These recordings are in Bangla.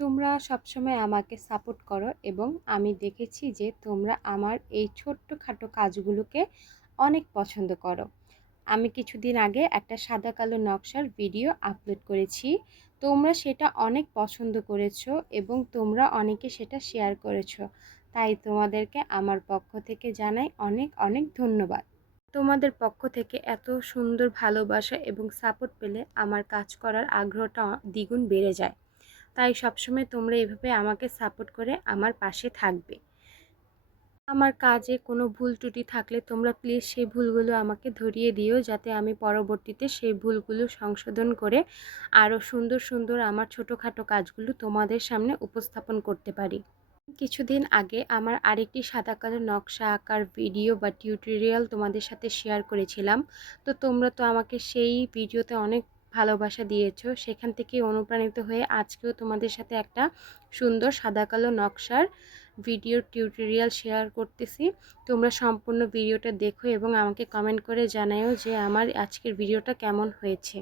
তোমরা সবসময় আমাকে সাপোর্ট করো এবং আমি দেখেছি যে তোমরা আমার এই ছোট্টখাটো কাজগুলোকে অনেক পছন্দ করো। আমি কিছুদিন আগে একটা সাদা কালো নকশার ভিডিও আপলোড করেছি। তোমরা সেটা অনেক পছন্দ করেছ এবং তোমরা অনেকে সেটা শেয়ার করেছ। তাই তোমাদেরকে আমার পক্ষ থেকে জানাই অনেক অনেক ধন্যবাদ। তোমাদের পক্ষ থেকে এত সুন্দর ভালোবাসা এবং সাপোর্ট পেলে আমার কাজ করার আগ্রহটা দ্বিগুণ বেড়ে যায়। তাই সবসময় তোমরা এভাবে আমাকে সাপোর্ট করে আমার পাশে থাকবে। আমার কাজে কোনো ভুল ত্রুটি থাকলে তোমরা প্লিজ সেই ভুলগুলো আমাকে ধরিয়ে দিও যাতে আমি পরবর্তীতে সেই ভুলগুলো সংশোধন করে আরও সুন্দর সুন্দর আমার ছোটোখাটো কাজগুলো তোমাদের সামনে উপস্থাপন করতে পারি। কিছুদিন আগে আমার আরেকটি সাদা কালো নকশা আঁকার ভিডিও বা টিউটোরিয়াল তোমাদের সাথে শেয়ার করেছিলাম। তো তোমরা তো আমাকে সেই ভিডিওতে অনেক ভালোবাসা দিয়েছ। সেখান থেকে অনুপ্রাণিত হয়ে আজকেও তোমাদের সাথে একটা সুন্দর সাদা কালো নকশার ভিডিও টিউটোরিয়াল শেয়ার করতেছি। তোমরা সম্পূর্ণ ভিডিওটা দেখো এবং আমাকে কমেন্ট করে জানাও যে আমার আজকের ভিডিওটা কেমন হয়েছে।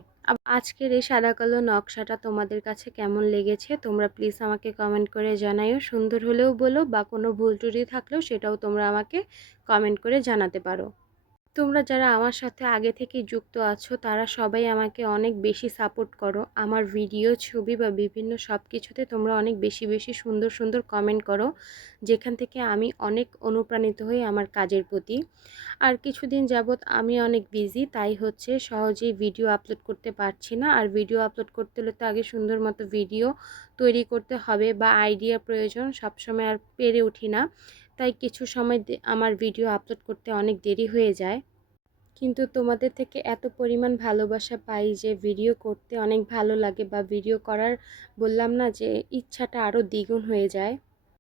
আজকের এই সাদা কালো নকশাটা তোমাদের কাছে কেমন লেগেছে? তোমরা প্লিজ আমাকে কমেন্ট করে জানাইও সুন্দর হলেও বলো বা কোনো ভুল ত্রুটি থাকলেও সেটাও তোমরা আমাকে কমেন্ট করে জানাতে পারো। তোমরা যারা আমার সাথে আগে থেকে যুক্ত আছো, তারা সবাই আমাকে অনেক বেশি সাপোর্ট করো। আমার ভিডিও ছবি বা বিভিন্ন সব কিছুতে তোমরা অনেক বেশি বেশি সুন্দর সুন্দর কমেন্ট করো, যেখান থেকে আমি অনেক অনুপ্রাণিত হই আমার কাজের প্রতি। আর কিছুদিন যাবৎ আমি অনেক বিজি তাই হচ্ছে সহজেই ভিডিও আপলোড করতে পারছি না। আর ভিডিও আপলোড করতে হলে তো আগে সুন্দর মতো ভিডিও তৈরি করতে হবে বা আইডিয়া প্রয়োজন, সবসময় আর পেরে উঠি না। তাই কিছু সময় আমার ভিডিও আপলোড করতে অনেক দেরি হয়ে যায়। কিন্তু তোমাদের থেকে এত পরিমাণ ভালোবাসা পাই যে ভিডিও করতে অনেক ভালো লাগে বা ভিডিও করার বললাম না যে ইচ্ছাটা আরও দ্বিগুণ হয়ে যায়।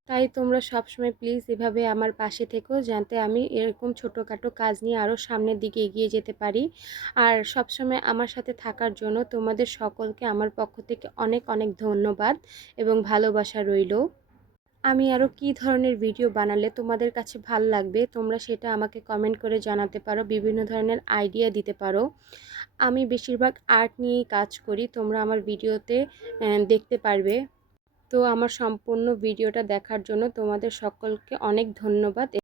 তাই তোমরা সবসময় প্লিজ এভাবে আমার পাশে থেকো যাতে আমি এরকম ছোটোখাটো কাজ নিয়ে আরও সামনের দিকে এগিয়ে যেতে পারি। আর সবসময় আমার সাথে থাকার জন্য তোমাদের সকলকে আমার পক্ষ থেকে অনেক অনেক ধন্যবাদ এবং ভালোবাসা রইল। আমি আরও কী ধরনের ভিডিও বানালে তোমাদের কাছে ভালো লাগবে, তোমরা সেটা আমাকে কমেন্ট করে জানাতে পারো, বিভিন্ন ধরনের আইডিয়া দিতে পারো। আমি বেশিরভাগ আর্ট নিয়েই কাজ করি, তোমরা আমার ভিডিওতে দেখতে পারবে। তো আমার সম্পূর্ণ ভিডিওটা দেখার জন্য তোমাদের সকলকে অনেক ধন্যবাদ।